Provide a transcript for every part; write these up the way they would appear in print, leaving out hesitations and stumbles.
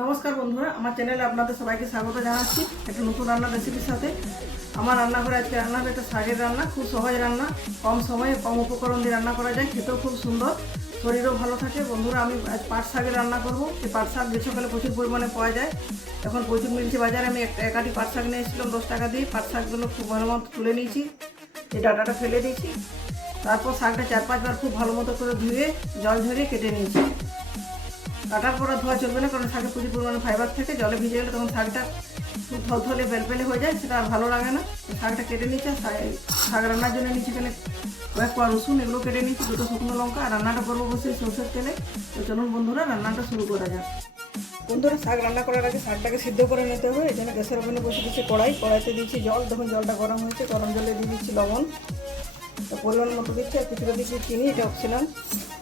নমস্কার বন্ধুরা, আমার চ্যানেলে আপনাদের সবাইকে স্বাগত জানাচ্ছি একটা নতুন রান্নার রেসিপির সাথে। আমার রান্নাঘরে আজকে রান্না হবে একটা শাকের রান্না। খুব সহজ রান্না, কম সময়ে কম উপকরণ দিয়ে রান্না করা যায়, খেতেও খুব সুন্দর, শরীরও ভালো থাকে। বন্ধুরা, আমি আজ পাট শাকের রান্না করব। এই পাট শাক গ্রীষ্মকালে প্রচুর পরিমাণে পাওয়া যায়, এখন প্রচুর মিলছে বাজারে। আমি এক আটি পাট শাক নিয়েছিলাম 10 টাকা দিয়ে। পাট শাকগুলো খুব ভালো মতো তুলে নিয়েছি, এই ডাঁটাটা ফেলে দিয়েছি। তারপর শাকটা 4-5 বার খুব ভালো মতো করে ধুয়ে জল ঝরিয়ে কেটে নিয়েছি। কাটার পরে ধোয়া চলবে না, কারণ শাকে প্রচুর পরিমাণে ফাইবার থাকে। জলে ভিজে গেলে তখন শাকটা খুব থলথলে পেলপেলে হয়ে যায়, সেটা আর ভালো লাগে না। শাকটা কেটে নিচ্ছে। শাক রান্নার জন্য নিচে এখানে কয়েক কোয়া রসুন, এগুলো কেটে নিচ্ছি, 2টো শুকনো লঙ্কা। আর রান্নাটা করবো বসে সরষের তেলে। তো চলুন বন্ধুরা, রান্নাটা শুরু করা যাক। বন্ধুরা, শাক রান্না করার আগে শাকটাকে সিদ্ধ করে নিতে হবে। এই জন্য গ্যাসের ওভেনে বসে দিচ্ছি কড়াইতে দিচ্ছি জল। দেখুন জলটা গরম হয়েছে, গরম জলে দিয়ে দিচ্ছি লবণ, তো পরিমাণ মতো দিচ্ছি। আর কিছুটা দিচ্ছি চিনি, এটা অপশনাল,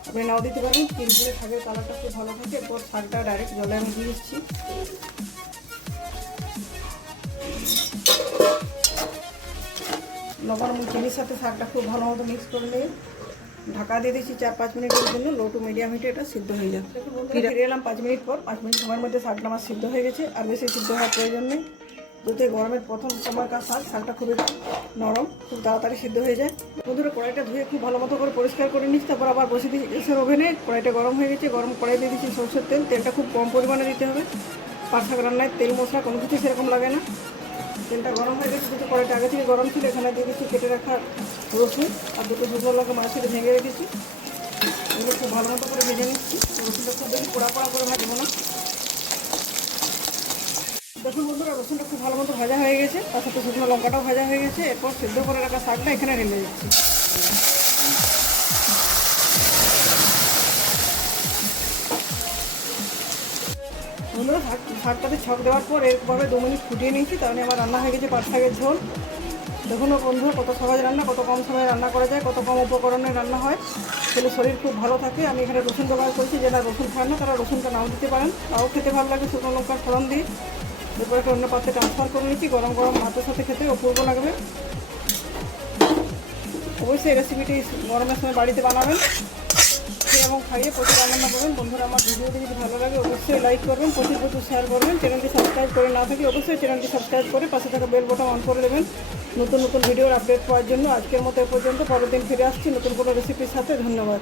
আপনি নাও দিতে পারেন। চিনি দিলে শাকের কালারটা খুব ভালো থাকে। এরপর শাকটা ডাইরেক্ট জলে আমি দিয়ে দিচ্ছি। লবণ এবং চিনির সাথে শাকটা খুব ভালো মতো মিক্স করে নিয়ে ঢাকা দিয়ে দিচ্ছি 4-5 মিনিটের জন্য। লো টু মিডিয়াম হিটে এটা সিদ্ধ হয়ে যাবে। ফিরে এলাম 5 মিনিট পর। 5 মিনিট সময়ের মধ্যে শাকটা আমার সিদ্ধ হয়ে গেছে, আর বেশি সিদ্ধ হওয়ার প্রয়োজন নেই। দুধে গরমের প্রথম সময়কার শাকটা খুবই নরম, খুব তাড়াতাড়ি সিদ্ধ হয়ে যায়। বন্ধুরা, কড়াইটা ধুয়ে খুব ভালো মতো করে পরিষ্কার করে নিচ্ছি। তারপর আবার বসে দিচ্ছি গ্যাসের ওভেনে। কড়াইটা গরম হয়ে গেছে, গরম কড়াই দিয়ে দিচ্ছি সরষের তেল। তেলটা খুব কম পরিমাণে দিতে হবে। পাট শাক রান্নায় তেল মশলা কোনো কিছু সেরকম লাগে না। তেলটা গরম হয়ে গেছে, যেহেতু কড়াইটা আগে থেকে গরম ছিল। এখানে দিয়ে দিচ্ছি কেটে রাখা রসুন আর 2টো শুকনো লঙ্কা মাছ থেকে ভেঙে রেখেছি। এগুলো খুব ভালো মতো করে ভেজে নিচ্ছি। রসুনটা খুব বেশি পোড়া করে ভাজবো না। দেখুন বন্ধুরা, রসুনটা খুব ভালো মতো ভাজা হয়ে গেছে, তার সাথে শুকনো লঙ্কাটাও ভাজা হয়ে গেছে। এরপর সিদ্ধ করে রাখা শাকটা এখানে ঢেলে দিচ্ছি। বন্ধুরা, শাকটাতে ছক দেওয়ার পর এরভাবে 2 মিনিট ফুটিয়ে নিয়েছি। তাহলে আমার রান্না হয়ে গেছে পাট শাকের ঝোল। দেখুন বন্ধুরা, কত সহজ রান্না, কত কম সময়ে রান্না করা যায়, কত কম উপকরণে রান্না হয়, তাহলে শরীর খুব ভালো থাকে। আমি এখানে রসুন ব্যবহার করছি, যারা রসুন খান না তারা রসুনটা নাও দিতে পারেন, তাও খেতে ভালো লাগে শুকনো লঙ্কার ফোড়ন দিয়ে। এরপর একটা অন্য পাত্রে ট্রান্সফার করে নিচ্ছি। গরম গরম ভাতের সাথে খেতে অপূর্ব লাগবে। অবশ্যই রেসিপিটি গরমের সময় বাড়িতে বানাবেন, খেয়ে এবং খাইয়ে প্রচুর আনন্দ করবেন। বন্ধুরা, আমার ভিডিওটি যদি ভালো লাগে অবশ্যই লাইক করবেন, প্রচুর শেয়ার করবেন। চ্যানেলটি সাবস্ক্রাইব করে না থাকি অবশ্যই চ্যানেলটি সাবস্ক্রাইব করে পাশে থাকা বেল বাটন অন করে দেবেন নতুন ভিডিওর আপডেট পাওয়ার জন্য। আজকের মতো এ পর্যন্ত, পরের দিন ফিরে আসছি নতুন কোনো রেসিপির সাথে। ধন্যবাদ।